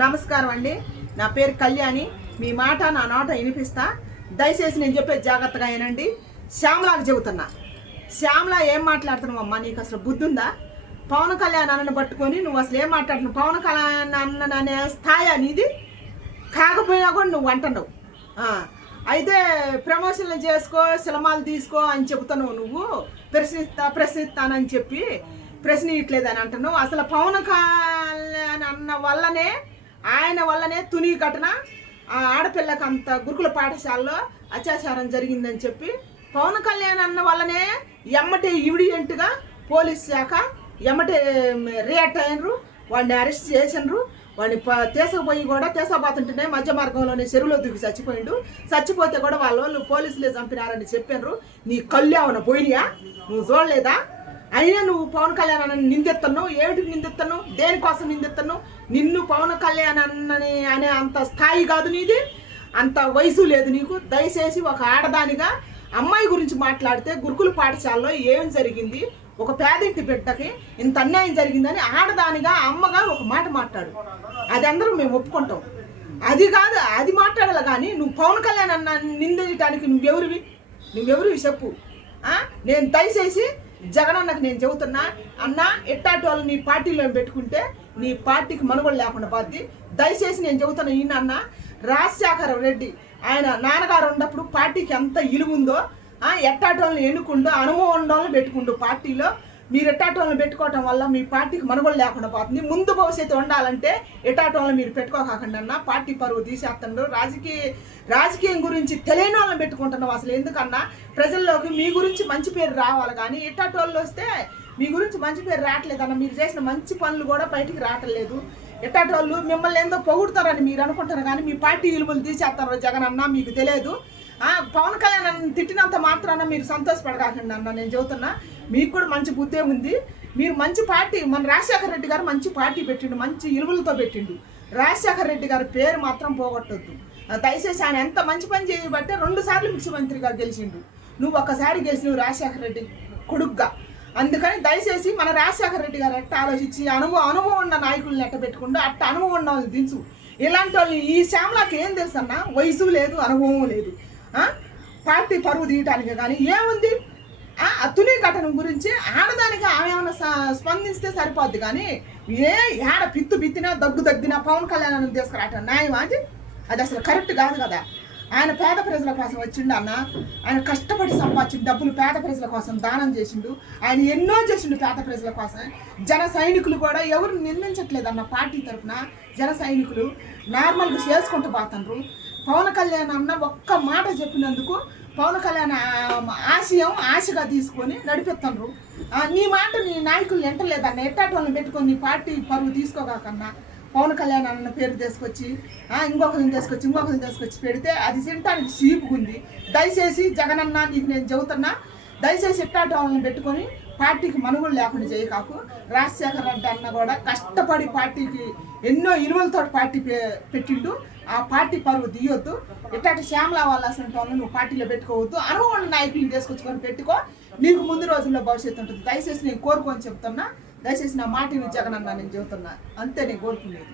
నమస్కారం అండి. నా పేరు కళ్యాణి. మీ మాట నా నోట వినిపిస్తా. దయచేసి నేను చెప్పేది జాగ్రత్తగా వినండి. శ్యామలాకి చెబుతున్నా. శ్యామల ఏం మాట్లాడుతున్నావు అమ్మా? నీకు అసలు బుద్ధి ఉందా? పవన్ కళ్యాణ్ అన్నను పట్టుకొని నువ్వు అసలు ఏం మాట్లాడుతున్నావు? పవన్ కళ్యాణ్ అన్న అనే స్థాయి అనేది కాకపోయినా కూడా నువ్వు అంటున్నావు. అయితే ప్రమోషన్లు చేసుకో, సినిమాలు తీసుకో అని చెబుతున్నావు. నువ్వు ప్రశ్నిస్తానని చెప్పి ప్రశ్నియట్లేదని అంటున్నావు. అసలు పవన్ కళ్యాణ్ అన్న వల్లనే, ఆయన వల్లనే తుని ఘటన ఆడపిల్లకి అంత గురుకుల పాఠశాలలో అత్యాచారం జరిగిందని చెప్పి పవన్ కళ్యాణ్ అన్న వల్లనే ఎమ్మటే ఇవిడియంట్గా పోలీస్ శాఖ ఎమ్మటే రియాక్ట్ అయినరు. వాడిని అరెస్ట్ చేసినరు. వాడిని తీసుకుపోయి కూడా తీసుకుపోతుంటేనే మధ్య మార్గంలోనే చెరువులో దిగి చచ్చిపోయిండు. చచ్చిపోతే కూడా వాళ్ళు పోలీసులే చంపినారని చెప్పినారు. నీ కళ్ళు ఏమన్నా పోయినాయా? నువ్వు చూడలేదా? అయినా నువ్వు పవన్ కళ్యాణ్ అన్న నిందెత్తన్నావు. ఏమిటికి నిందెత్తన్నావు? దేనికోసం నిందెత్తన్నావు? నిన్ను పవన్ కళ్యాణ్ అన్నని అనే అంత స్థాయి కాదు నీది, అంత వయసు లేదు నీకు. దయచేసి ఒక ఆడదానిగా అమ్మాయి గురించి మాట్లాడితే గురుకుల పాఠశాలలో ఏం జరిగింది, ఒక పేదింటి బిడ్డకి ఇంత అన్యాయం జరిగిందని ఆడదానిగా అమ్మగా ఒక మాట మాట్లాడు. అది అందరూ మేము ఒప్పుకుంటాం. అది కాదు, అది మాట్లాడాలి. కానీ నువ్వు పవన్ కళ్యాణ్ అన్న నిందించడానికి నువ్వెవరివి చెప్పు. నేను దయచేసి జగనన్నకు నేను చెబుతున్నా, అన్న ఎట్టాటి వాళ్ళు నీ పార్టీలో పెట్టుకుంటే నీ పార్టీకి మనుగడ లేకుండా బాధ్యత. దయచేసి నేను చెబుతున్నా, ఈయన అన్న రాజశేఖర రెడ్డి ఆయన నాన్నగారు ఉన్నప్పుడు పార్టీకి ఎంత ఇలువుందో, ఎట్టాటి వాళ్ళని ఎన్నుకుండో, అనుభవం ఉండవాళ్ళని పెట్టుకుండు పార్టీలో. మీరు ఎట్టాటి వాళ్ళని పెట్టుకోవటం వల్ల మీ పార్టీకి మనుగడ లేకుండా పోతుంది. ముందు భవిష్యత్తు ఉండాలంటే ఎట్టాటి వాళ్ళని మీరు పెట్టుకోకాకండి అన్న. పార్టీ పరువు తీసేస్తుండ్రు. రాజకీయం గురించి తెలియని వాళ్ళని పెట్టుకుంటున్నావు. అసలు ఎందుకన్నా ప్రజల్లోకి మీ గురించి మంచి పేరు రావాలి. కానీ ఎట్టాటి వాళ్ళు వస్తే మీ గురించి మంచి పేరు రావట్లేదన్న. మీరు చేసిన మంచి పనులు కూడా బయటికి రావట్లేదు. ఎట్టాటి వాళ్ళు మిమ్మల్ని ఏందో పొగుడుతారని మీరు అనుకుంటారు, కానీ మీ పార్టీ విలువలు తీసేస్తారు జగన్ అన్న. మీకు తెలియదు. పవన్ కళ్యాణ్ తిట్టినంత మాత్రాన మీరు సంతోషపడకాకండి అన్న. నేను చెబుతున్నా, మీకు కూడా మంచి బుద్ధే ఉంది. మీరు మంచి పార్టీ, మన రాజశేఖర రెడ్డి గారు మంచి పార్టీ పెట్టిండు, మంచి విలువలతో పెట్టిండు. రాజశేఖర రెడ్డి గారి పేరు మాత్రం పోగొట్టొద్దు దయచేసి. ఆయన ఎంత మంచి పని చేయబట్టే 2 సార్లు ముఖ్యమంత్రిగా గెలిచిండు. నువ్వు ఒక్కసారి గెలిచినవు రాజశేఖర రెడ్డి కొడుగ్గా. అందుకని దయచేసి మన రాజశేఖర రెడ్డి గారు ఎట్ట ఆలోచించి అనుభవం ఉన్న నాయకులను ఎట్ట పెట్టుకుంటూ అట్ట అనుభవం ఉన్న వాళ్ళని దించు. ఇలాంటి వాళ్ళు ఈ శ్యామలాకి ఏం తెలుసు అన్న? వయసు లేదు, అనుభవం లేదు. పార్టీ పరువు తీయటానికి కానీ ఏముంది? తుని ఘటన గురించి ఆడదానికి ఆమె ఏమైనా స్పందిస్తే సరిపోద్ది. కానీ ఏడ పిత్తినా దగ్గినా పవన్ కళ్యాణ్ తీసుకురావటం న్యాయం? అది అసలు కరెక్ట్ కాదు కదా. ఆయన పేద ప్రజల కోసం వచ్చిండు అన్న. ఆయన కష్టపడి సంపాదించిన డబ్బులు పేద ప్రజల కోసం దానం చేసిండు. ఆయన ఎన్నో చేసిండు పేద ప్రజల కోసం. జన సైనికులు కూడా ఎవరు నిందించట్లేదు అన్న. పార్టీ తరఫున జన సైనికులు నార్మల్గా చేసుకుంటూ పోతుండ్రు. పవన్ కళ్యాణ్ అన్న ఒక్క మాట చెప్పినందుకు పవన్ కళ్యాణ్ ఆశగా తీసుకొని నడిపిస్తుండ్రు. నీ మాట నీ నాయకులు ఎంటలేదన్న. ఎట్టాటి వాళ్ళని పెట్టుకొని నీ పార్టీ పరువు తీసుకోకన్నా. పవన్ కళ్యాణ్ అన్న పేరు తీసుకొచ్చి ఇంకొకరిని తీసుకొచ్చి పెడితే అది తినటానికి సీపుకుంది. దయచేసి జగనన్న నీకు నేను చెబుతున్నా, దయచేసి ఎట్టాటి వాళ్ళని పెట్టుకొని పార్టీకి మనుగోలు లేకుండా చేయకాకు. రాజశేఖర రెడ్డి అన్న కూడా కష్టపడి పార్టీకి ఎన్నో ఇరువులతో పార్టీ పెట్టిండు. ఆ పార్టీ పరువు తీయొద్దు. ఎట్లాంటి శ్యామల వాళ్ళు అసలు నువ్వు పార్టీలో పెట్టుకోవద్దు. అనుభవం నాయకులను తీసుకొచ్చుకొని పెట్టుకో. నీకు ముందు రోజుల్లో భవిష్యత్తు ఉంటుంది. దయచేసి నేను కోరుకొని చెప్తున్నా. దయచేసి నా మాట జగనన్న నేను చెబుతున్నా. అంతే నేను కోరుకునేది.